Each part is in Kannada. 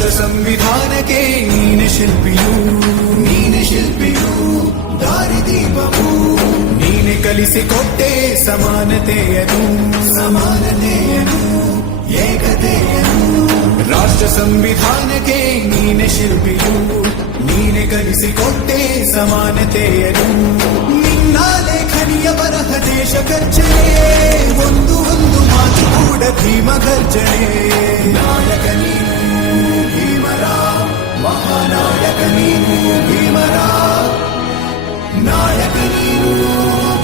ರಾಷ್ಟ್ರ ಸಂವಿಧಾನಕ್ಕೆ ನೀನೆ ಶಿಲ್ಪಿಯು, ನೀನೆ ಶಿಲ್ಪಿಯು, ದಾರಿದೀಪವು ನೀನೆ ಕಲಿಸಿಕೊಟ್ಟೆ ಸಮಾನತೆಯನು, ಸಮಾನತೆಯನು, ಏಕತೆಯನು. ರಾಷ್ಟ್ರ ಸಂವಿಧಾನಕ್ಕೆ ನೀನೆ ಶಿಲ್ಪಿಯು, ನೀನೆ ಕಲಿಸಿಕೊಟ್ಟೆ ಸಮಾನತೆಯನು. ನಿನ್ನ ಲೇಖನಿಯ ಬರಹ ದೇಶ ಗರ್ಜನೆ, ಒಂದು ಒಂದು ಮಾತು ಕೂಡ ಭೀಮ ಗರ್ಜನೆ. ನಾಯಕ ನೀನು ಭೀಮರ, ಮಹಾನಾಯಕ ನೀನು ಭೀಮರ, ನಾಯಕ ನೀನು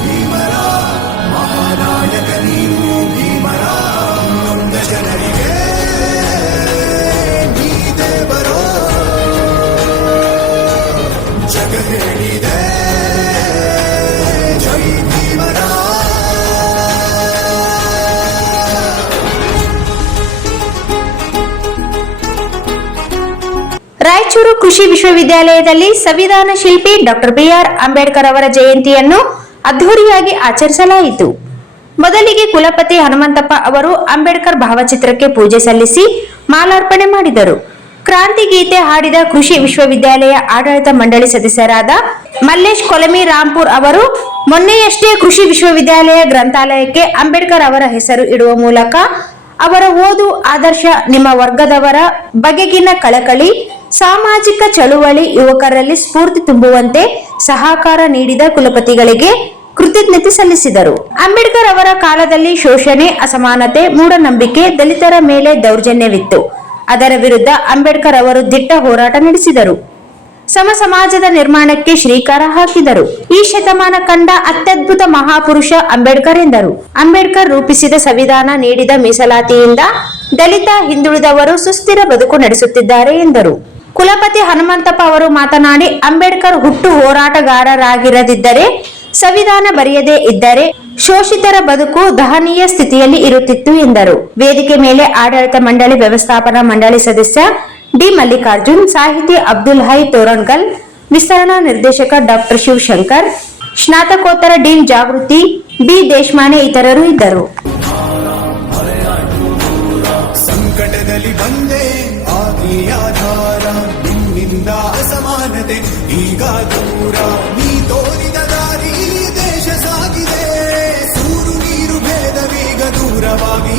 ಭೀಮರ, ಮಹಾನಾಯಕ ನೀನು ಭೀಮರ. ನೊಂದ ಜನರಿಗೆ ನೀ ದೇವರೋ ಜಗ ಹೇಳಿದೆ ಜೈ ಭೀಮರ. ರಾಯಚೂರು ಕೃಷಿ ವಿಶ್ವವಿದ್ಯಾಲಯದಲ್ಲಿ ಸಂವಿಧಾನ ಶಿಲ್ಪಿ ಡಾಕ್ಟರ್ ಬಿಆರ್ ಅಂಬೇಡ್ಕರ್ ಅವರ ಜಯಂತಿಯನ್ನು ಅದ್ದೂರಿಯಾಗಿ ಆಚರಿಸಲಾಯಿತು. ಮೊದಲಿಗೆ ಕುಲಪತಿ ಹನುಮಂತಪ್ಪ ಅವರು ಅಂಬೇಡ್ಕರ್ ಭಾವಚಿತ್ರಕ್ಕೆ ಪೂಜೆ ಸಲ್ಲಿಸಿ ಮಾಲಾರ್ಪಣೆ ಮಾಡಿದರು. ಕ್ರಾಂತಿ ಗೀತೆ ಹಾಡಿದ ಕೃಷಿ ವಿಶ್ವವಿದ್ಯಾಲಯ ಆಡಳಿತ ಮಂಡಳಿ ಸದಸ್ಯರಾದ ಮಲ್ಲೇಶ್ ಕೊಲಮಿ ರಾಂಪುರ್ ಅವರು ಮೊನ್ನೆಯಷ್ಟೇ ಕೃಷಿ ವಿಶ್ವವಿದ್ಯಾಲಯ ಗ್ರಂಥಾಲಯಕ್ಕೆ ಅಂಬೇಡ್ಕರ್ ಅವರ ಹೆಸರು ಇಡುವ ಮೂಲಕ ಅವರ ಓದು ಆದರ್ಶ, ನಿಮ್ಮ ವರ್ಗದವರ ಬಗೆಗಿನ ಕಳಕಳಿ, ಸಾಮಾಜಿಕ ಚಳುವಳಿ, ಯುವಕರಲ್ಲಿ ಸ್ಫೂರ್ತಿ ತುಂಬುವಂತೆ ಸಹಕಾರ ನೀಡಿದ ಕುಲಪತಿಗಳಿಗೆ ಕೃತಜ್ಞತೆ ಸಲ್ಲಿಸಿದರು. ಅಂಬೇಡ್ಕರ್ ಅವರ ಕಾಲದಲ್ಲಿ ಶೋಷಣೆ, ಅಸಮಾನತೆ, ಮೂಢನಂಬಿಕೆ, ದಲಿತರ ಮೇಲೆ ದೌರ್ಜನ್ಯವಿತ್ತು. ಅದರ ವಿರುದ್ಧ ಅಂಬೇಡ್ಕರ್ ಅವರು ದಿಟ್ಟ ಹೋರಾಟ ನಡೆಸಿದರು. ಸಮ ಸಮಾಜದ ನಿರ್ಮಾಣಕ್ಕೆ ಶ್ರೀಕಾರ ಹಾಕಿದರು. ಈ ಶತಮಾನ ಕಂಡ ಅತ್ಯದ್ಭುತ ಮಹಾಪುರುಷ ಅಂಬೇಡ್ಕರ್ ಎಂದರು. ಅಂಬೇಡ್ಕರ್ ರೂಪಿಸಿದ ಸಂವಿಧಾನ ನೀಡಿದ ಮೀಸಲಾತಿಯಿಂದ ದಲಿತ, ಹಿಂದುಳಿದವರು ಸುಸ್ಥಿರ ಬದುಕು ನಡೆಸುತ್ತಿದ್ದಾರೆ ಎಂದರು. ಕುಲಪತಿ ಹನುಮಂತಪ್ಪ ಅವರು ಮಾತನಾಡಿ, ಅಂಬೇಡ್ಕರ್ ಹುಟ್ಟು ಹೋರಾಟಗಾರರಾಗಿರದಿದ್ದರೆ, ಸಂವಿಧಾನ ಬರೆಯದೇ ಇದ್ದರೆ ಶೋಷಿತರ ಬದುಕು ದಹನೀಯ ಸ್ಥಿತಿಯಲ್ಲಿ ಇರುತ್ತಿತ್ತು ಎಂದರು. ವೇದಿಕೆ ಮೇಲೆ ಆಡಳಿತ ಮಂಡಳಿ ವ್ಯವಸ್ಥಾಪನಾ ಮಂಡಳಿ ಸದಸ್ಯ ಡಿ ಮಲ್ಲಿಕಾರ್ಜುನ್, ಸಾಹಿತಿ ಅಬ್ದುಲ್ ಹೈ ತೋರಣಗಲ್, ವಿಸ್ತರಣಾ ನಿರ್ದೇಶಕ ಡಾಕ್ಟರ್ ಶಿವಶಂಕರ್, ಸ್ನಾತಕೋತ್ತರ ಡೀನ್ ಜಾಗೃತಿ ಬಿ ದೇಶಮಾನೆ ಇತರರು ಇದ್ದರು. ಸಂಕಟದಲ್ಲಿ ಬಂದೆ ಆಗಿ ಆಧಾರ, ನಿನ್ನಿಂದ ಅಸಮಾನತೆ ಈಗ ದೂರ, ನೀ ತೋರಿದ ದಾರಿ ದೇಶ ಸಾಗಿದೆ, ಸೂರು ನೀರು ಭೇದವೀಗ ದೂರವಾಗಿ